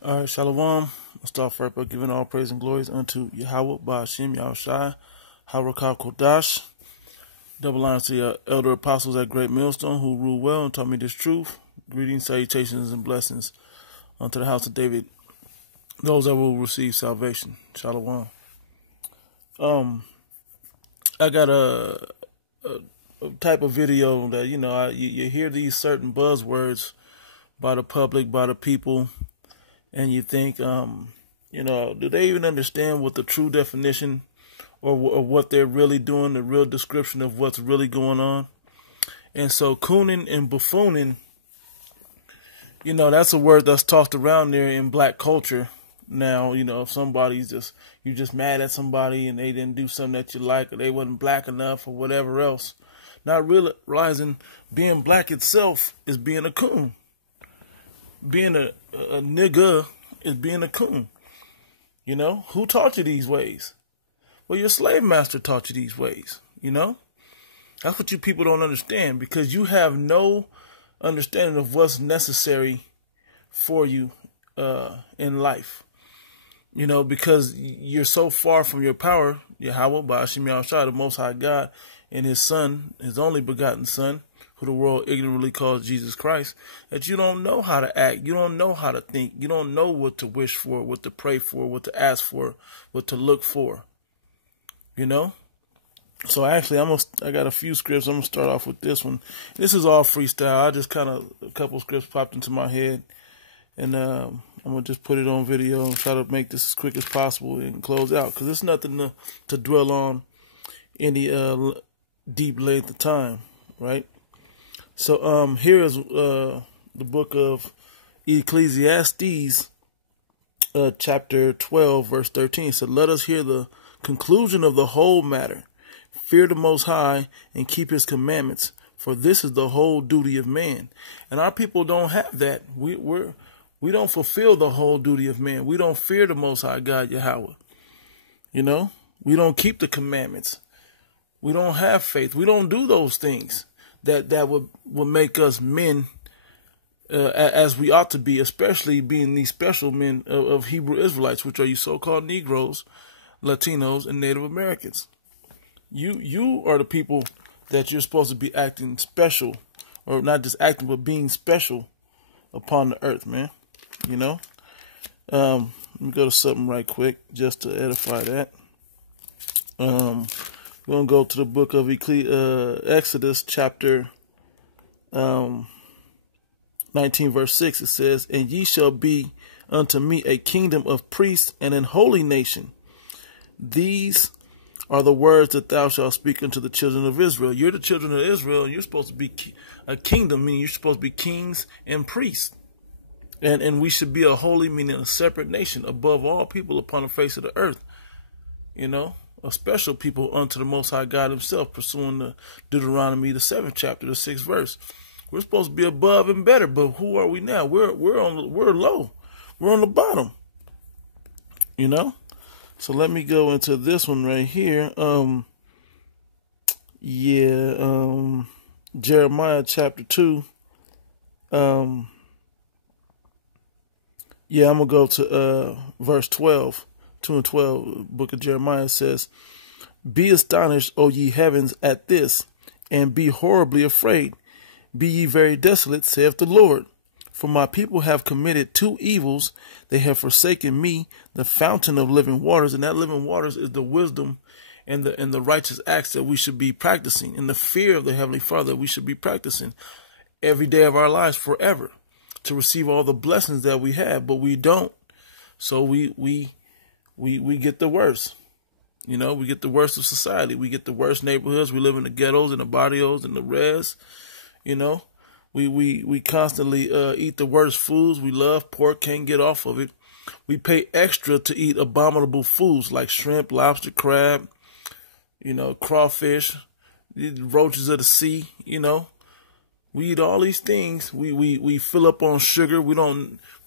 All right, Shalom. Let's start first by giving all praise and glories unto Yahweh, Ba'ashim, Yahushai, Harakah Kodash. Double honors to your elder apostles at Great Millstone who rule well and taught me this truth. Greetings, salutations, and blessings unto the house of David, those that will receive salvation. Shalom. I got a type of video that, you hear these certain buzzwords by the public, by the people, and you think, do they even understand what the true definition or what they're really doing, the real description of what's really going on? And so Coonin and Buffoonin, that's a word that's tossed around there in black culture now. If you're just mad at somebody and they didn't do something that you like, or they wasn't black enough or whatever else, not realizing being black itself is being a coon. Being a nigga is being a coon. Who taught you these ways? Well, your slave master taught you these ways. That's what you people don't understand, because you have no understanding of what's necessary for you in life. Because you're so far from your power, Yahweh, Ba'ashim Yahushai, the Most High God, and His Son, His only begotten Son, who the world ignorantly calls Jesus Christ, that you don't know how to act. You don't know how to think. You don't know what to wish for, what to pray for, what to ask for, what to look for. So actually, I got a few scripts. I'm going to start off with this one. This is all freestyle. I just a couple scripts popped into my head, and I'm going to just put it on video and try to make this as quick as possible and close out, because there's nothing to dwell on any deep length of time, right? So here is the book of Ecclesiastes, chapter 12, verse 13. So let us hear the conclusion of the whole matter. Fear the Most High and keep His commandments, for this is the whole duty of man. And our people don't have that. We don't fulfill the whole duty of man. We don't fear the Most High God, Yahweh. We don't keep the commandments. We don't have faith. We don't do those things that would make us men as we ought to be, especially being these special men of Hebrew Israelites, which are you so-called Negroes, Latinos, and Native Americans. You are the people that you're supposed to be acting special, or not just acting, but being special upon the earth, man. Let me go to something right quick just to edify that. We're going to go to the book of Exodus, chapter 19, verse 6. It says, "And ye shall be unto me a kingdom of priests and an holy nation. These are the words that thou shalt speak unto the children of Israel." You're the children of Israel, and you're supposed to be a kingdom, meaning you're supposed to be kings and priests. And we should be a holy, meaning a separate nation above all people upon the face of the earth. A special people unto the Most High God Himself, pursuing the Deuteronomy, the 7th chapter, the 6th verse. We're supposed to be above and better, but who are we now? We're low. We're on the bottom. So let me go into this one right here. Jeremiah chapter 2. I'm gonna go to verse 12. 2 and 12, book of Jeremiah says, "Be astonished, O ye heavens, at this, and be horribly afraid. Be ye very desolate, saith the Lord. For my people have committed two evils. They have forsaken me, the fountain of living waters," and that living waters is the wisdom and the righteous acts that we should be practicing, and the fear of the Heavenly Father that we should be practicing every day of our lives forever, to receive all the blessings that we have, but we don't. So we get the worst. We get the worst of society. We get the worst neighborhoods. We live in the ghettos and the barrios and the res. We constantly eat the worst foods. We love pork, can't get off of it. We pay extra to eat abominable foods like shrimp, lobster, crab, crawfish, roaches of the sea. We eat all these things. We fill up on sugar. We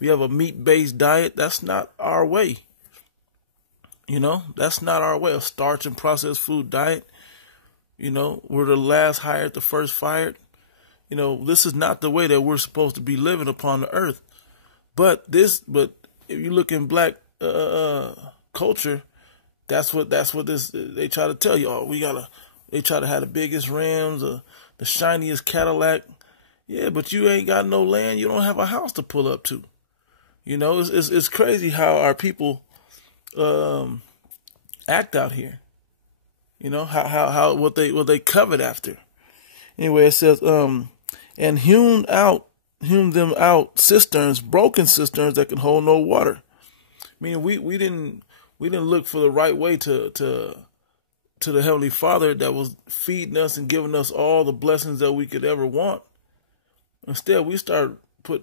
have a meat-based diet. That's not our way. That's not our way. A starch and processed food diet. We're the last hired, the first fired. This is not the way that we're supposed to be living upon the earth. But if you look in black culture, that's what this they try to tell you. Oh, they try to have the biggest rims, the shiniest Cadillac. Yeah, but you ain't got no land. You don't have a house to pull up to. You know, it's crazy how our people act out here. You know, how what they covet after. Anyway, it says and hewn them out cisterns, broken cisterns that can hold no water. Meaning we didn't look for the right way to the Heavenly Father that was feeding us and giving us all the blessings that we could ever want. Instead, we started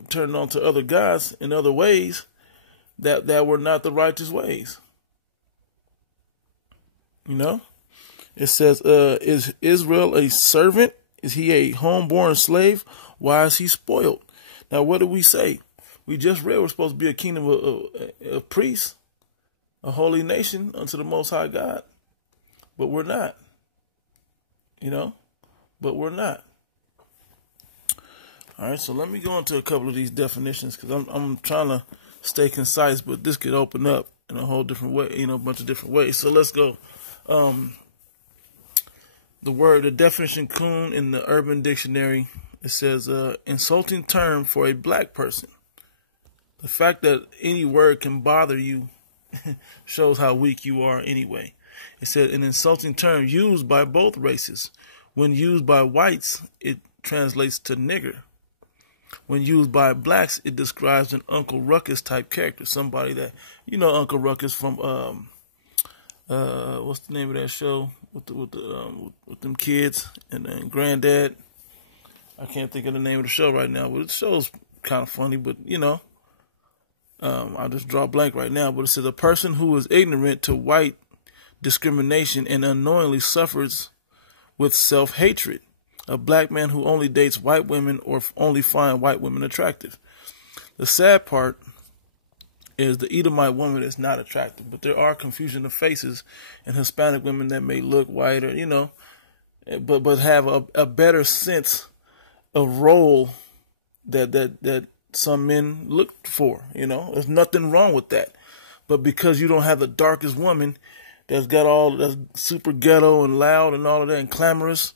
turning on to other gods in other ways that were not the righteous ways. You know? It says, is Israel a servant? Is he a homeborn slave? Why is he spoiled? Now, what did we say? We just read we're supposed to be a kingdom of priests, a holy nation unto the Most High God. But we're not. You know? But we're not. All right, so let me go into a couple of these definitions because I'm trying to stay concise, but this could open up in a whole different way, you know, a bunch of different ways. So let's go. The definition Coonin in the Urban Dictionary, it says, insulting term for a black person. The fact that any word can bother you shows how weak you are anyway. It said an insulting term used by both races. When used by whites, it translates to nigger. When used by blacks, it describes an Uncle Ruckus type character. Somebody that, you know, Uncle Ruckus from, what's the name of that show with them kids and Granddad? I can't think of the name of the show right now, but the show's kind of funny, but you know, I'll just draw a blank right now. But it says a person who is ignorant to white discrimination and unknowingly suffers with self-hatred. A black man who only dates white women or only find white women attractive. The sad part is the Edomite woman is not attractive, but there are confusion of faces and Hispanic women that may look white or, you know, but have a better sense of role that some men look for, you know. There's nothing wrong with that. But because you don't have the darkest woman that's super ghetto and loud and all of that and clamorous,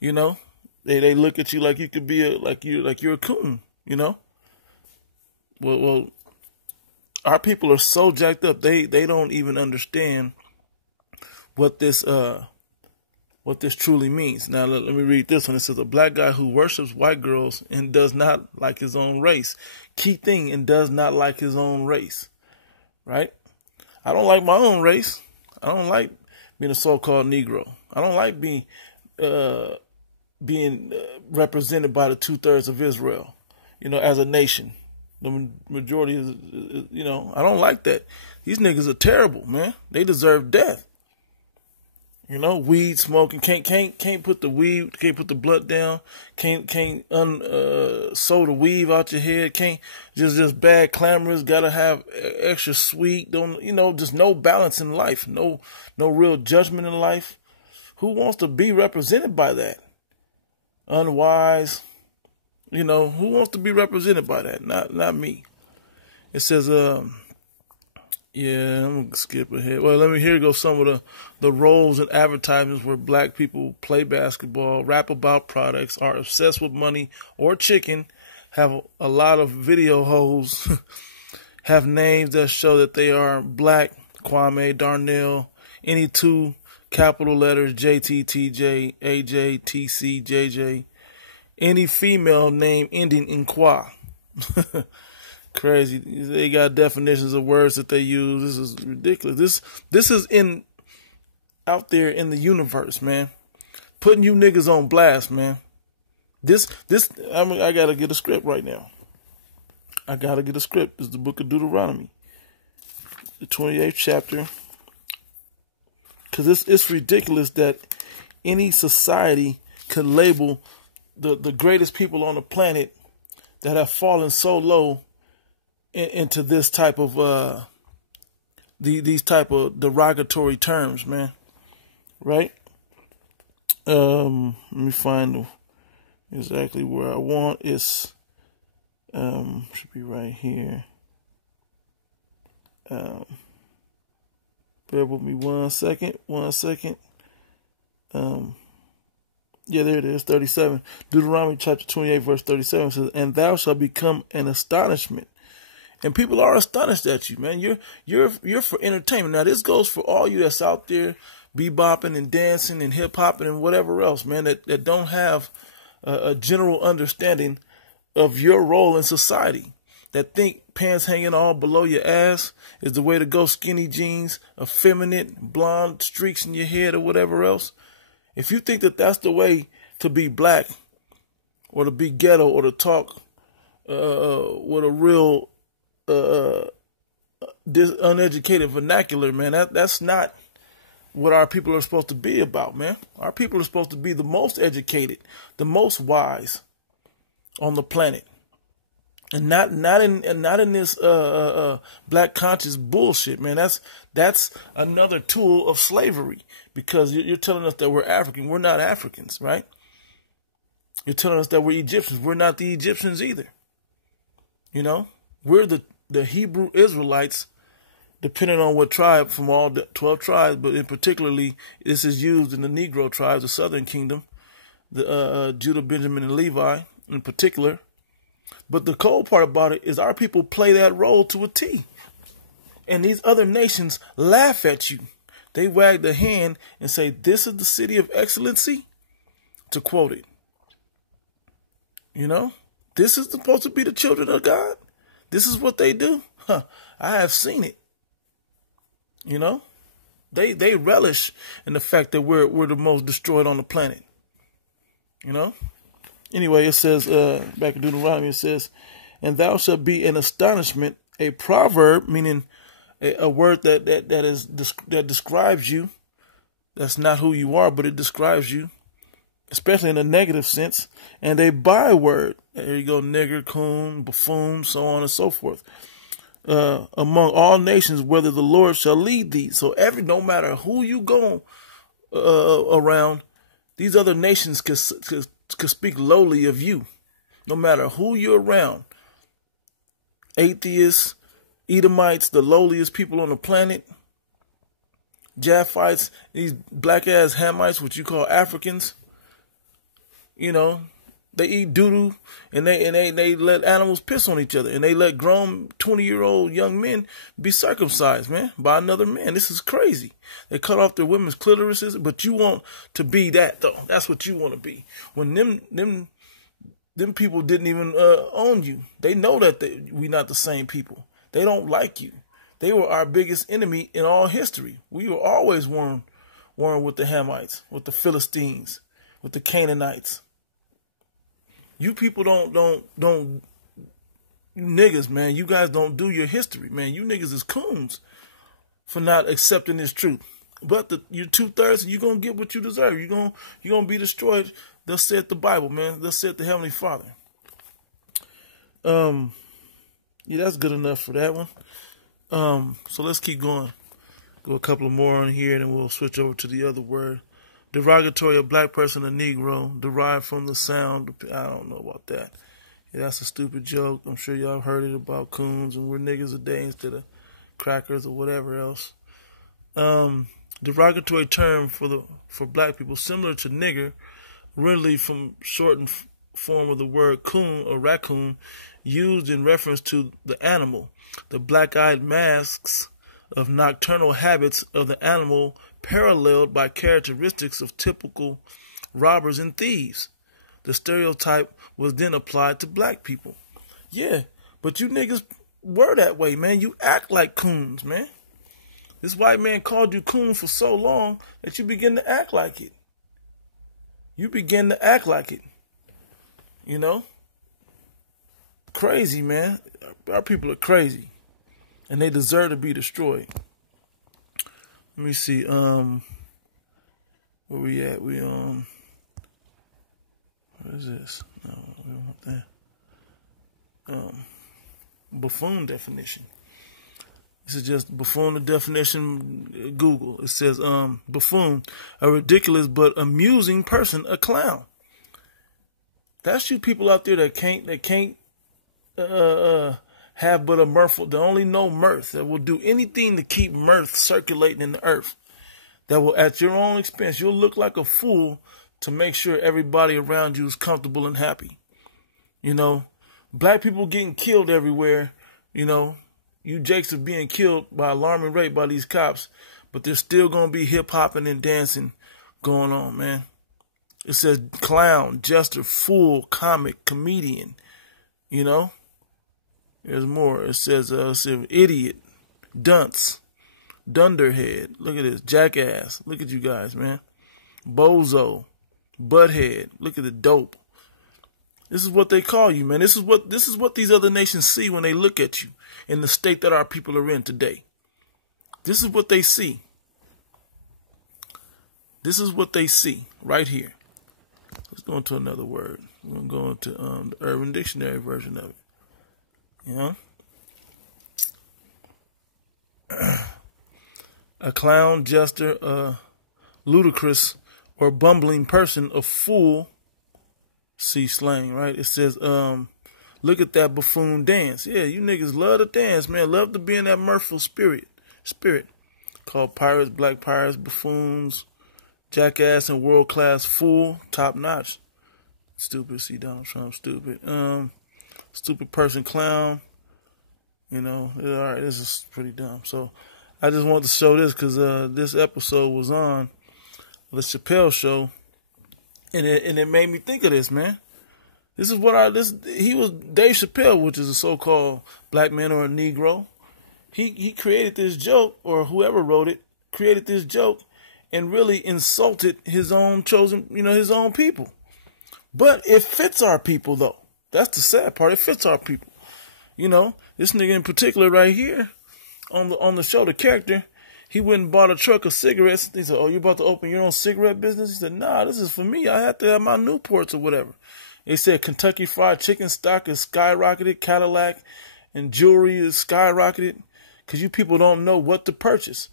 you know, they look at you like you could be like you're a Coonin, you know. Well, our people are so jacked up they don't even understand what this truly means. Now let me read this one. It says a black guy who worships white girls and does not like his own race. Key thing, and does not like his own race, right? I don't like my own race. I don't like being a so-called Negro. I don't like being represented by the 2/3 of Israel, you know, as a nation. The majority is, you know, I don't like that. These niggas are terrible, man. They deserve death. You know, weed smoking, can't put the weed, can't put the blunt down, can't sew the weave out your head, can't just bad clamorous, gotta have extra sweet, don't, you know, just no balance in life, no real judgment in life. Who wants to be represented by that? Unwise, you know, who wants to be represented by that? Not me. It says, yeah, I'm gonna skip ahead. Well, here goes some of the roles and advertisements where black people play basketball, rap about products, are obsessed with money or chicken, have a lot of video hoes, have names that show that they are black, Kwame, Darnell, any two capital letters, JT, TJ, AJ, TC, JJ, any female name ending in Kwa. Crazy. They got definitions of words that they use. This is ridiculous. This is out there in the universe, man. Putting you niggas on blast, man. I gotta get a script right now. I gotta get a script. It's the book of Deuteronomy, the 28th chapter. Because it's ridiculous that any society could label the greatest people on the planet that have fallen so low into this type of these type of derogatory terms, man. Right? Let me find exactly where I want. It's should be right here. Bear with me 1 second. 1 second. Yeah, there it is, 37. Deuteronomy chapter 28, verse 37 says, "And thou shalt become an astonishment." And people are astonished at you, man. You're for entertainment. Now, this goes for all you that's out there bebopping and dancing and hip-hopping and whatever else, man, that don't have a general understanding of your role in society, that think pants hanging all below your ass is the way to go, skinny jeans, effeminate, blonde streaks in your head or whatever else. If you think that that's the way to be black or to be ghetto or to talk with a real uneducated vernacular, man, that's not what our people are supposed to be about, man. Our people are supposed to be the most educated, the most wise on the planet, and not in this black conscious bullshit, man. That's another tool of slavery, because you're telling us that we're African. We're not Africans, right? You're telling us that we're Egyptians. We're not the Egyptians either. You know, we're the Hebrew Israelites, depending on what tribe from all the 12 tribes, but in particularly, this is used in the Negro tribes, the Southern Kingdom, the Judah, Benjamin, and Levi in particular. But the cold part about it is our people play that role to a T. And these other nations laugh at you. They wag their hand and say, "This is the city of excellency," to quote it. You know, this is supposed to be the children of God. This is what they do. Huh. I have seen it. You know, they relish in the fact that we're the most destroyed on the planet. You know. Anyway, it says back in Deuteronomy, it says, "And thou shalt be an astonishment," a proverb, meaning a word that describes you. That's not who you are, but it describes you, especially in a negative sense. And a byword. There you go, nigger, coon, buffoon, so on and so forth. Among all nations, whether the Lord shall lead thee. So no matter who you go around, these other nations could speak lowly of you. No matter who you're around. Atheists, Edomites, the lowliest people on the planet. Japhites, these black-ass Hamites, which you call Africans. You know, they eat doo-doo, and they let animals piss on each other, and they let grown 20-year-old young men be circumcised, man, by another man. This is crazy. They cut off their women's clitorises, but you want to be that, though. That's what you want to be. When them people didn't even own you. They know that we're not the same people. They don't like you. They were our biggest enemy in all history. We were always warring with the Hamites, with the Philistines, with the Canaanites. You people don't, you niggas, man, you guys don't do your history, man. You niggas is coons for not accepting this truth. But you're 2/3, and you're going to get what you deserve. You're going to be destroyed. Thus saith the Bible, man. Thus saith the Heavenly Father. Yeah, that's good enough for that one. So let's keep going. Go a couple of more on here, and then we'll switch over to the other word. Derogatory, a black person, a Negro, derived from the sound. I don't know about that. Yeah, that's a stupid joke. I'm sure y'all heard it about coons and we're niggas a day instead of crackers or whatever else. Derogatory term for black people, similar to nigger, really from shortened form of the word coon or raccoon, used in reference to the animal. The black-eyed masks of nocturnal habits of the animal paralleled by characteristics of typical robbers and thieves. The stereotype was then applied to black people. Yeah, but you niggas were that way, man. You act like coons, man. This white man called you coon for so long that you begin to act like it. You begin to act like it. You know? Crazy, man. Our people are crazy. And they deserve to be destroyed. Let me see. Where we at? We on. What is this? No, we don't want that. Buffoon definition. This is just buffoon, the definition. Google. It says buffoon, a ridiculous but amusing person, a clown. That's you people out there that can't have but a mirthful, that only know mirth, that will do anything to keep mirth circulating in the earth, that will, at your own expense, you'll look like a fool to make sure everybody around you is comfortable and happy. You know, black people getting killed everywhere. You know, you jakes are being killed by alarming rate by these cops, but there's still going to be hip-hopping and dancing going on, man. It says clown, jester, fool, comic, comedian, you know. There's more. It says idiot, dunce, dunderhead. Look at this. Jackass. Look at you guys, man. Bozo, butthead. Look at the dope. This is what they call you, man. This is what these other nations see when they look at you in the state that our people are in today. This is what they see. This is what they see right here. Let's go into another word. We're going to go into the Urban Dictionary version of it. You know? A clown, jester, a ludicrous or bumbling person, a fool. See slang, right? It says, look at that buffoon dance. Yeah, you niggas love to dance, man. Love to be in that mirthful spirit. Called pirates, black pirates, buffoons, jackass, and world-class fool. Top notch. Stupid. See Donald Trump, stupid. Stupid person, clown. You know, all right, this is pretty dumb. So I just wanted to show this because this episode was on the Chappelle Show, and it made me think of this, man. This is what he was Dave Chappelle, which is a so-called black man or a Negro. He created this joke, or whoever wrote it created this joke, and really insulted his own chosen, his own people. But it fits our people, though. That's the sad part. It fits our people. You know, this nigga in particular right here on the show, the character, he went and bought a truck of cigarettes. He said, "Oh, you about to open your own cigarette business?" He said, "Nah, this is for me. I have to have my Newports or whatever." They said Kentucky Fried Chicken stock is skyrocketed, Cadillac and jewelry is skyrocketed, because you people don't know what to purchase.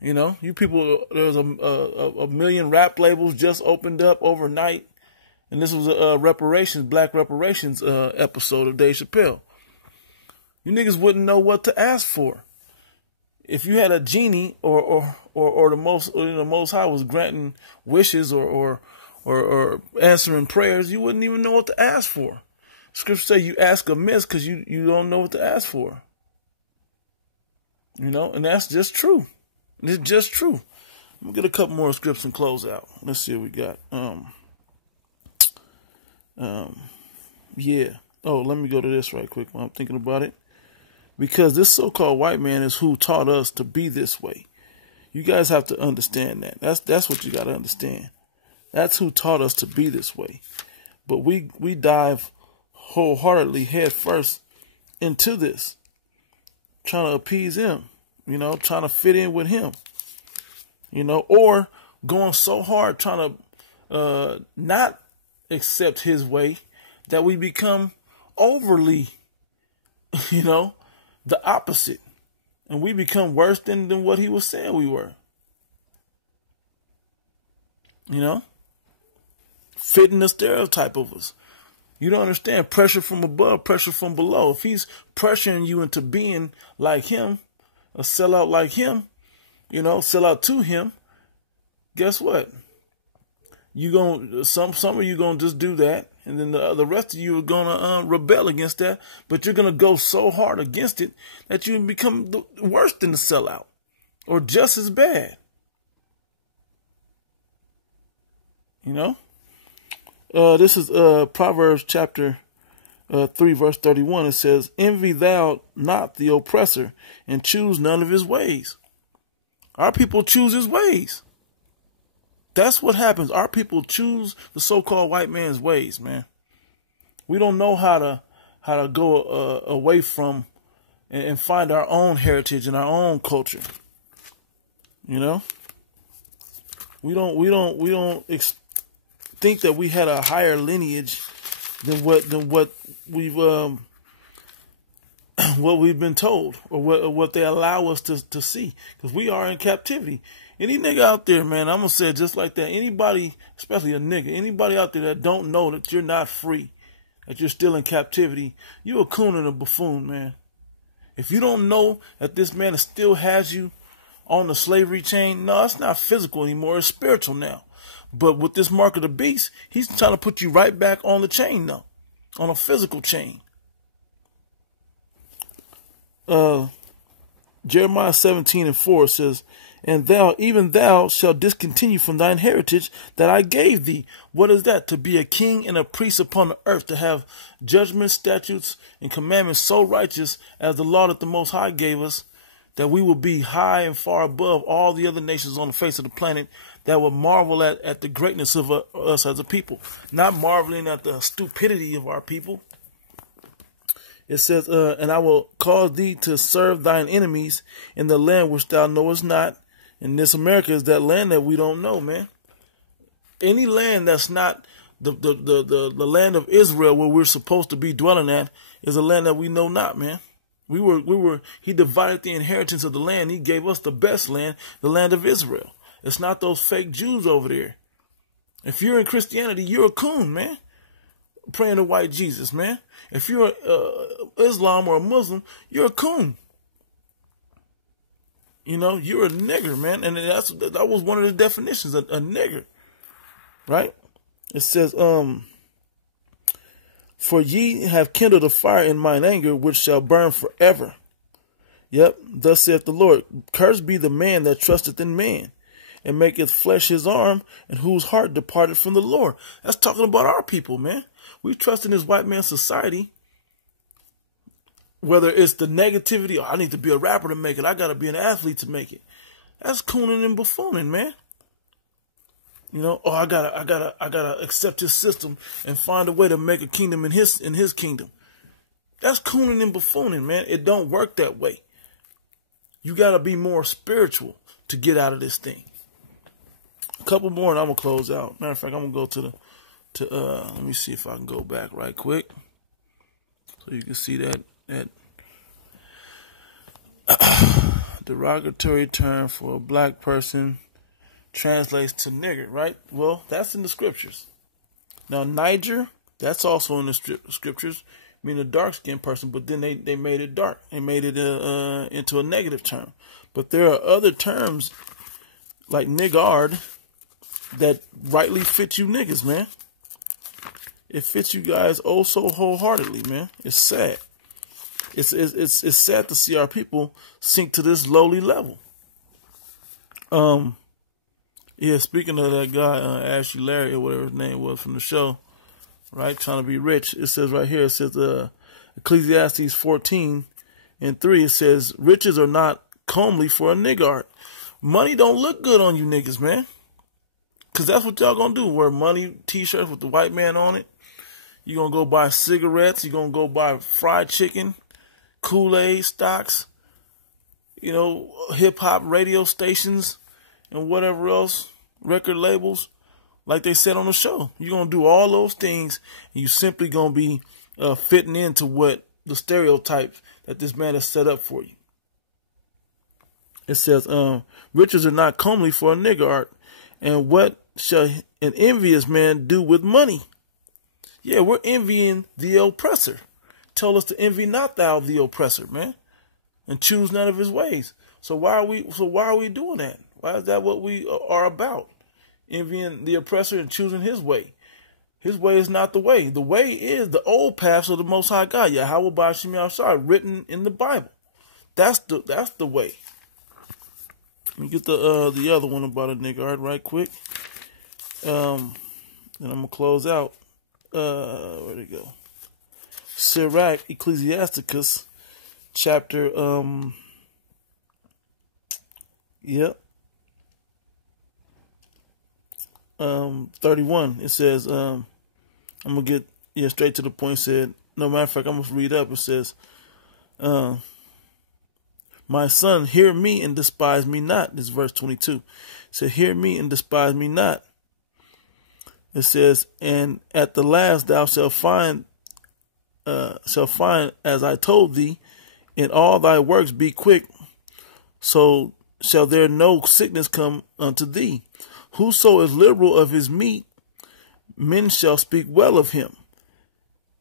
You know, you people, there's a million rap labels just opened up overnight. And this was a black reparations episode of Dave Chappelle. You niggas wouldn't know what to ask for. If you had a genie or the Most High was granting wishes or answering prayers, you wouldn't even know what to ask for. Scripture say you ask amiss because you don't know what to ask for. You know, and that's just true. It's just true. I'm gonna get a couple more scripts and close out. Let's see what we got. Yeah. Oh, let me go to this right quick while I'm thinking about it. Because this so-called white man is who taught us to be this way. You guys have to understand that. That's what you got to understand. That's who taught us to be this way. But we dive wholeheartedly head first into this, trying to appease him, trying to fit in with him, or going so hard trying to not accept his way that we become overly, the opposite. And we become worse than what he was saying we were. Fitting the stereotype of us. You don't understand pressure from above, pressure from below. If he's pressuring you into being like him, a sellout like him, sell out to him, guess what? Some of you gonna just do that, and then the rest of you are gonna rebel against that. But you're gonna go so hard against it that you become worse than the sellout, or just as bad. This is Proverbs chapter 3, verse 31. It says, "Envy thou not the oppressor, and choose none of his ways." Our people choose his ways. That's what happens. Our people choose the so-called white man's ways, man. We don't know how to go away from and find our own heritage and our own culture. We don't think that we had a higher lineage than what we've been told, or what they allow us to see, because we are in captivity. Any nigga out there, man, I'm going to say it just like that. Anybody, especially a nigga, anybody out there that don't know that you're not free, that you're still in captivity, you're a coon and a buffoon, man. If you don't know that this man still has you on the slavery chain, no, it's not physical anymore. It's spiritual now. But with this mark of the beast, he's trying to put you right back on the chain now, on a physical chain. Jeremiah 17:4 says, and thou, even thou, shalt discontinue from thine heritage that I gave thee. What is that? To be a king and a priest upon the earth, to have judgments, statutes, and commandments so righteous as the law that the Most High gave us, that we will be high and far above all the other nations on the face of the planet that will marvel at the greatness of us as a people. Not marveling at the stupidity of our people. It says, and I will cause thee to serve thine enemies in the land which thou knowest not. And this America is that land that we don't know, man. Any land that's not the land of Israel where we're supposed to be dwelling at is a land that we know not, man. He divided the inheritance of the land. He gave us the best land, the land of Israel. It's not those fake Jews over there. If you're in Christianity, you're a coon, man. Praying to white Jesus, man. If you're Islam or a Muslim, you're a coon. You know, you're a nigger, man. And that was one of the definitions, a nigger. Right? It says, for ye have kindled a fire in mine anger, which shall burn forever. Yep, thus saith the Lord, cursed be the man that trusteth in man, and maketh flesh his arm, and whose heart departed from the Lord. That's talking about our people, man. We trust in this white man society. Whether it's the negativity, I need to be a rapper to make it, I got to be an athlete to make it. That's cooning and buffooning, man. You know, I gotta accept his system and find a way to make a kingdom in his kingdom. That's cooning and buffooning, man. It don't work that way. You gotta be more spiritual to get out of this thing. A couple more and I'm gonna close out. Matter of fact, I'm gonna go let me see if I can go back right quick. So you can see that derogatory term for a black person translates to nigger, right? Well, that's in the scriptures. Now, Niger, that's also in the scriptures, meaning a dark-skinned person, but then they made it dark. They made it into a negative term. But there are other terms, like niggard, that rightly fit you niggas, man. It fits you guys oh so wholeheartedly, man. It's sad. It's sad to see our people sink to this lowly level. Yeah, speaking of that guy, Ashley Larry, or whatever his name was from the show, right, trying to be rich, it says right here, it says Ecclesiastes 14:3, it says, riches are not comely for a niggard. Money don't look good on you niggas, man. Because that's what y'all gonna do, wear money t-shirts with the white man on it. You're gonna go buy cigarettes, you're gonna go buy fried chicken, Kool-Aid stocks, you know, hip-hop radio stations, and whatever else, record labels, like they said on the show. You're going to do all those things, and you simply going to be fitting into what the stereotype that this man has set up for you. It says, riches are not comely for a niggard, and what shall an envious man do with money? Yeah, we're envying the oppressor. Tell us to envy not thou the oppressor, man, and choose none of his ways. So why are we doing that? Why is that what we are about? Envying the oppressor and choosing his way. His way is not the way. The way is the old paths of the Most High God, Yahweh Ba'ashim Yahshua, written in the Bible. That's the way. Let me get the other one about a niggard right quick. Then I'm gonna close out. Where'd it go? Sirach, Ecclesiasticus, chapter 31. It says, I'm gonna get straight to the point. It said, no matter of fact, I'm gonna read up. It says, my son, hear me and despise me not. This is verse 22. It said, hear me and despise me not. It says, and at the last thou shalt find as I told thee, in all thy works be quick, so shall there no sickness come unto thee. Whoso is liberal of his meat, men shall speak well of him.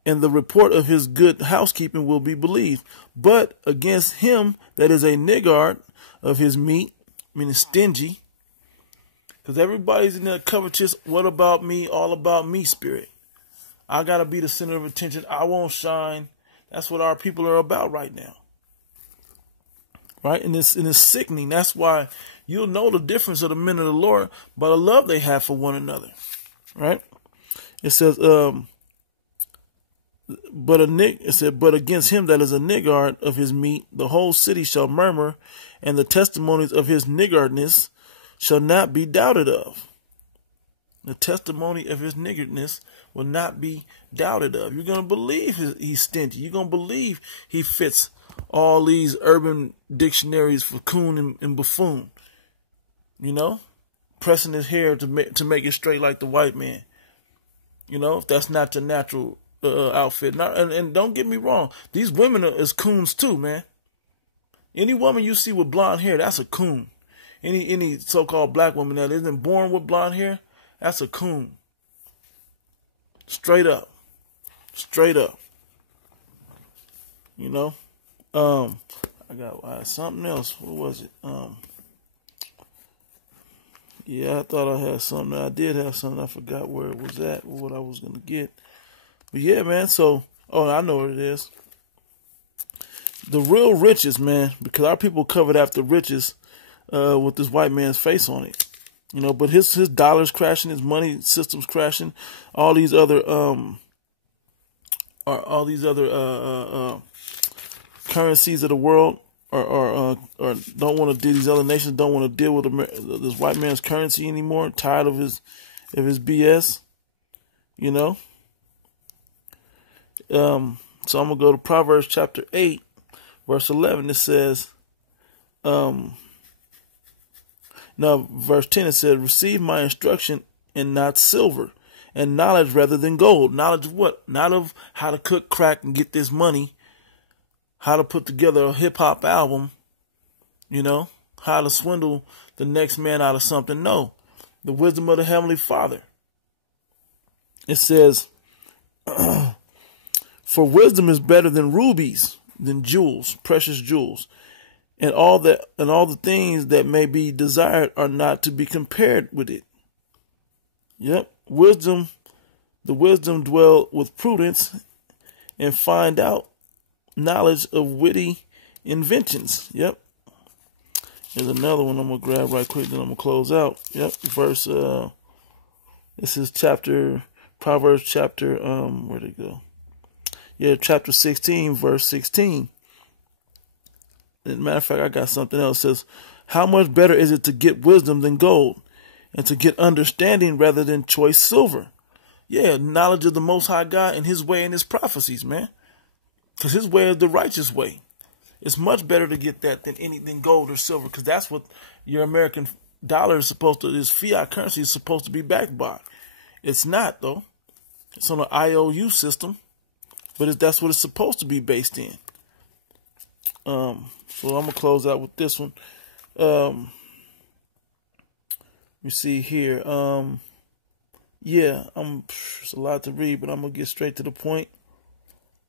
and the report of his good housekeeping will be believed. But against him that is a niggard of his meat, meaning stingy, because everybody's in that covetous, what about me, all about me spirit. I got to be the center of attention. I won't shine. That's what our people are about right now. Right? And it's sickening. That's why you'll know the difference of the men of the Lord by the love they have for one another. Right? It says, but against him that is a niggard of his meat, the whole city shall murmur, and the testimonies of his niggardness shall not be doubted of. The testimony of his niggardness will not be doubted of. You're going to believe he's stingy. You're going to believe he fits all these urban dictionaries for Coonin and Buffoon. You know, pressing his hair to make it straight like the white man. You know, if that's not your natural outfit. And don't get me wrong, these women is coons too, man. Any woman you see with blonde hair, that's a coon. Any so-called black woman that isn't born with blonde hair, that's a coon. Straight up. Straight up. You know? I had something else. What was it? Yeah, I thought I had something. I did have something. I forgot where it was at, or what I was going to get. But yeah, man, so, I know what it is. The real riches, man, because our people covered after riches with this white man's face on it. You know, but his dollar's crashing, his money system's crashing, all these other currencies of the world or don't want to deal. These other nations don't want to deal with this white man's currency anymore. Tired of his BS. You know. So I'm gonna go to Proverbs chapter 8, verse 11. It says, now, verse 10, it says, receive my instruction and not silver, and knowledge rather than gold. Knowledge of what? Not of how to cook crack and get this money, how to put together a hip-hop album, you know, how to swindle the next man out of something. No, the wisdom of the Heavenly Father. It says, for wisdom is better than rubies, than jewels, precious jewels. And all the things that may be desired are not to be compared with it. Yep. The wisdom dwell with prudence and find out knowledge of witty inventions. Yep. There's another one I'm going to grab right quick, then I'm going to close out. Yep. This is Proverbs chapter, where'd it go? Yeah, chapter 16, verse 16. As a matter of fact, I got something else. It says, how much better is it to get wisdom than gold, and to get understanding rather than choice silver? Yeah, knowledge of the Most High God and his way and his prophecies, man. Because his way is the righteous way. It's much better to get that than gold or silver, because that's what your American dollar is supposed to, this fiat currency is supposed to be backed by. It's not, though. It's on an IOU system, but that's what it's supposed to be based in. So I'm going to close out with this one. You see here. Yeah, it's a lot to read, but I'm going to get straight to the point.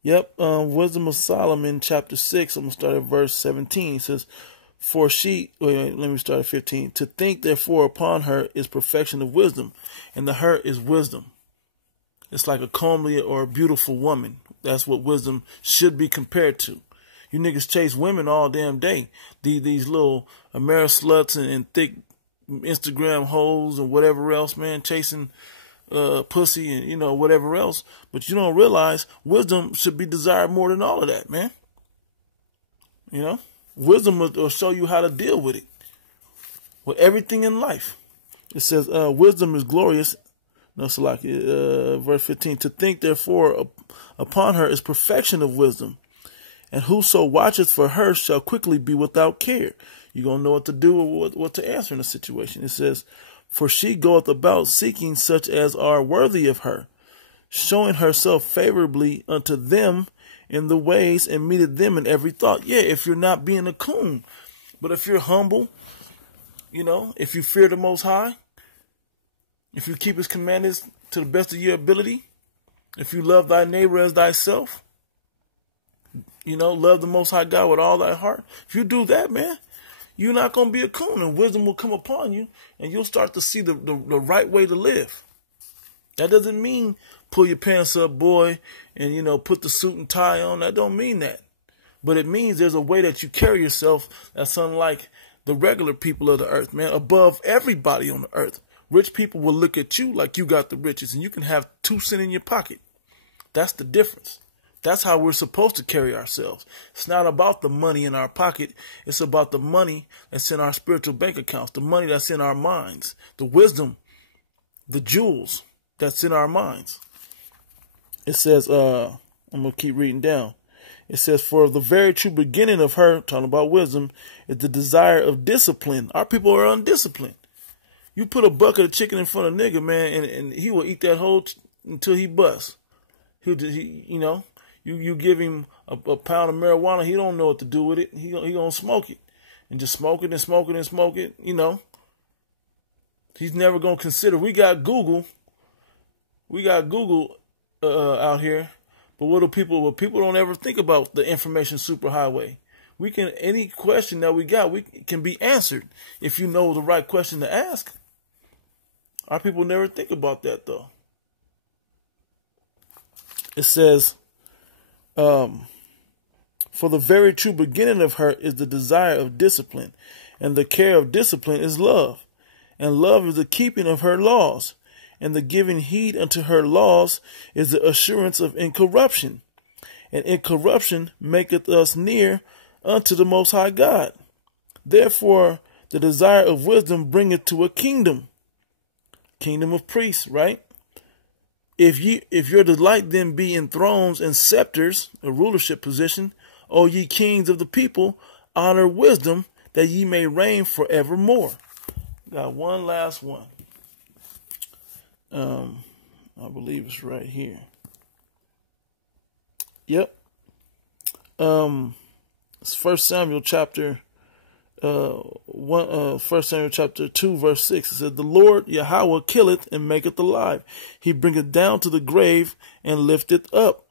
Yep. Wisdom of Solomon, chapter 6. I'm going to start at verse 17. It says, let me start at 15. To think, therefore, upon her is perfection of wisdom, and the her is wisdom. It's like a comely or a beautiful woman. That's what wisdom should be compared to. You niggas chase women all damn day. These little Amerisluts and thick Instagram hoes and whatever else, man, chasing pussy and, you know, whatever else. But you don't realize wisdom should be desired more than all of that, man. You know, wisdom will show you how to deal with it, with everything in life. It says, wisdom is glorious. No, so like verse 15, to think, therefore, upon her is perfection of wisdom. And whoso watcheth for her shall quickly be without care. You're going to know what to do or what to answer in a situation. It says, for she goeth about seeking such as are worthy of her, showing herself favorably unto them in the ways, and meeteth them in every thought. Yeah, if you're not being a coon. But if you're humble, you know, if you fear the Most High, if you keep his commandments to the best of your ability, If you love thy neighbor as thyself, love the Most High God with all thy heart. If you do that, man, you're not going to be a coon, and wisdom will come upon you, and you'll start to see the right way to live. That doesn't mean pull your pants up, boy, and, put the suit and tie on. That don't mean that. But it means there's a way that you carry yourself that's unlike the regular people of the earth, man, above everybody on the earth. Rich people will look at you like you got the riches, and you can have 2 cents in your pocket. That's the difference. That's how we're supposed to carry ourselves. It's not about the money in our pocket. It's about the money that's in our spiritual bank accounts, the money that's in our minds, the wisdom, the jewels that's in our minds. It says, I'm going to keep reading down. It says, for the very true beginning of her, talking about wisdom, is the desire of discipline. Our people are undisciplined. You put a bucket of chicken in front of a nigga, man, and he will eat that whole until he busts. You give him a pound of marijuana, he don't know what to do with it. He gonna smoke it, and just smoke it and smoke it and smoke it. He's never gonna consider. We got Google out here, but what people don't ever think about the information superhighway. Any question that we got, can be answered if you know the right question to ask. Our people never think about that though. It says, for the very true beginning of her is the desire of discipline, and the care of discipline is love, and love is the keeping of her laws, and the giving heed unto her laws is the assurance of incorruption, and incorruption maketh us near unto the Most High God. Therefore, the desire of wisdom bringeth to a kingdom of priests, right? If your delight then be in thrones and scepters, a rulership position, O ye kings of the people, honor wisdom, that ye may reign forevermore. Got one last one. I believe it's right here. Yep. It's 1 Samuel chapter 1 Samuel chapter 2 verse 6. It said, the Lord Yahweh killeth and maketh alive. He bringeth down to the grave and lifteth up.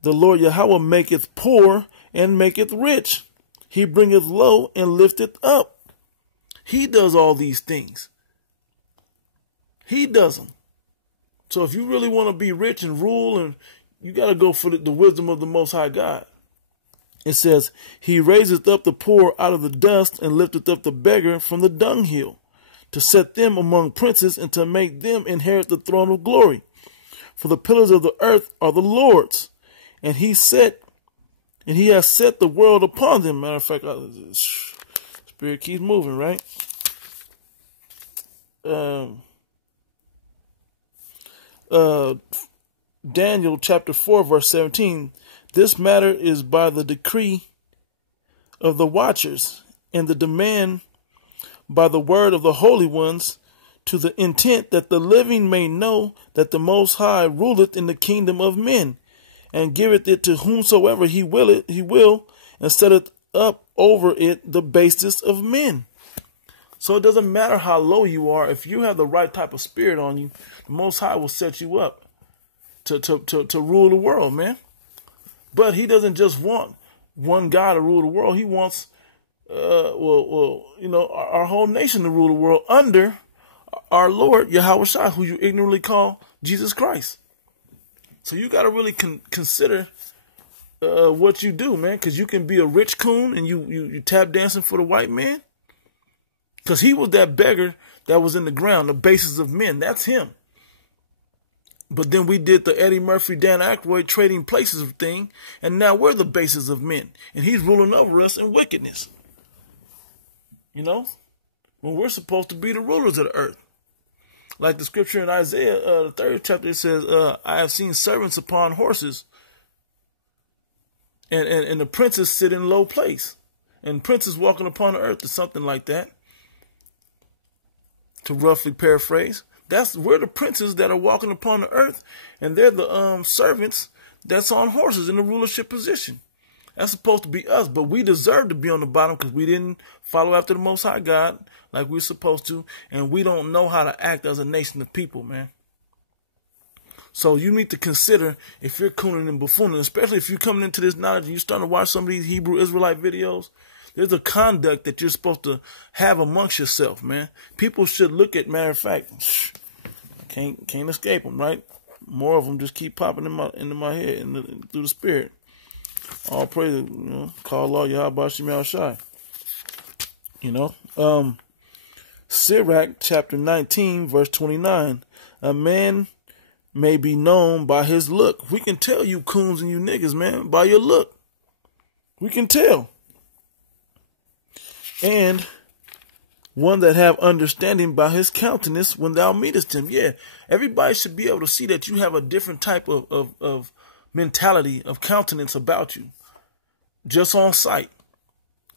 The Lord Yahweh maketh poor and maketh rich. He bringeth low and lifteth up. He does all these things. He does them. So if you really want to be rich and rule, and you got to go for the wisdom of the Most High God. It says, he raiseth up the poor out of the dust and lifteth up the beggar from the dunghill, to set them among princes and to make them inherit the throne of glory. For the pillars of the earth are the Lord's, and he has set the world upon them. Matter of fact, Spirit keeps moving, right? Daniel chapter 4 verse 17. This matter is by the decree of the watchers, and the demand by the word of the holy ones, to the intent that the living may know that the Most High ruleth in the kingdom of men, and giveth it to whomsoever he will, and setteth up over it the basest of men. So it doesn't matter how low you are. If you have the right type of spirit on you, the Most High will set you up to rule the world, man. But he doesn't just want one guy to rule the world. He wants, our whole nation to rule the world under our Lord Yahweh Shai, who you ignorantly call Jesus Christ. So you got to really consider what you do, man, because you can be a rich coon and you tap dancing for the white man. Because he was that beggar that was in the ground, the basis of men. That's him. But then we did the Eddie Murphy, Dan Aykroyd trading places thing, and now we're the basis of men. And he's ruling over us in wickedness. When we're supposed to be the rulers of the earth. Like the scripture in Isaiah, the 3rd chapter, it says, I have seen servants upon horses, and the princes sit in low place. And princes walking upon the earth, or something like that. To roughly paraphrase. We're the princes that are walking upon the earth, and they're the servants that's on horses in the rulership position. That's supposed to be us, but we deserve to be on the bottom because we didn't follow after the Most High God like we're supposed to, and we don't know how to act as a nation of people, man. So you need to consider, if you're Coonin and Buffoonin, especially if you're coming into this knowledge and you're starting to watch some of these Hebrew Israelite videos, there's a conduct that you're supposed to have amongst yourself, man. People should look at, matter of fact, I can't escape them, right? More of them just keep popping into my head through the spirit. All praise, you know, call Allah Yahweh Shemel Shai. You know, Sirach chapter 19, verse 29. A man may be known by his look. We can tell you coons and you niggas, man, by your look. We can tell. And one that have understanding by his countenance when thou meetest him. Yeah, everybody should be able to see that you have a different type of mentality, of countenance about you, just on sight.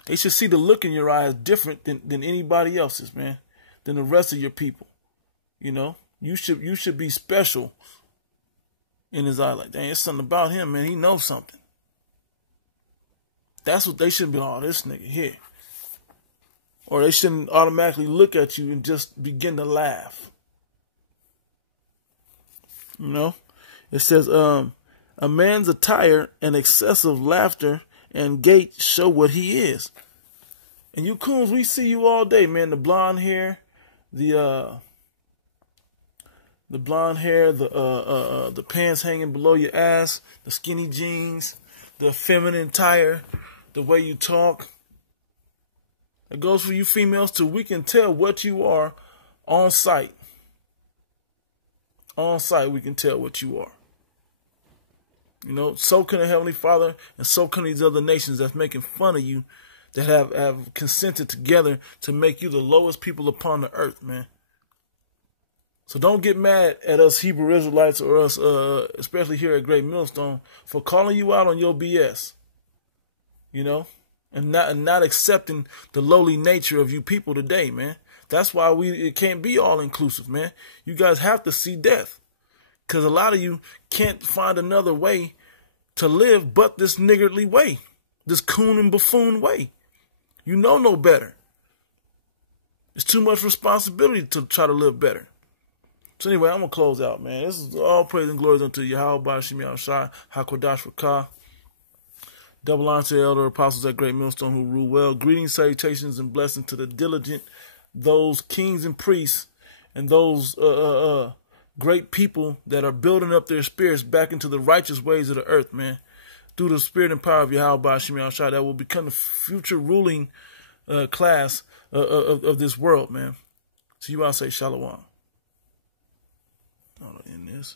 They should see the look in your eyes different than anybody else's, man, than the rest of your people. You know, you should be special in his eye. Like, dang, it's something about him, man. He knows something. That's what they should be. Oh, this nigga here. Or they shouldn't automatically look at you and just begin to laugh. You know? It says, a man's attire and excessive laughter and gait show what he is. And you coons, we see you all day, man. The blonde hair, the pants hanging below your ass, the skinny jeans, the feminine attire, the way you talk. It goes for you females too. We can tell what you are on sight. On sight, we can tell what you are. You know, so can the Heavenly Father, and so can these other nations that's making fun of you, that have consented together to make you the lowest people upon the earth, man. So don't get mad at us Hebrew Israelites or us, especially here at Great Millstone, for calling you out on your BS. You know? And not accepting the lowly nature of you people today, man. That's why it can't be all inclusive, man. You guys have to see death. Because a lot of you can't find another way to live but this niggardly way. This coon and buffoon way. You know no better. It's too much responsibility to try to live better. So anyway, I'm going to close out, man. This is all praise and glory unto Yahweh Shemel Shai, HaKodash Rakah. Double honor to the elder apostles at Great Millstone who rule well. Greetings, salutations, and blessings to the diligent, those kings and priests, and those great people that are building up their spirits back into the righteous ways of the earth, man. Through the spirit and power of Yahweh Shemel Shai, that will become the future ruling class of this world, man. So you all say shalom. I'll end this.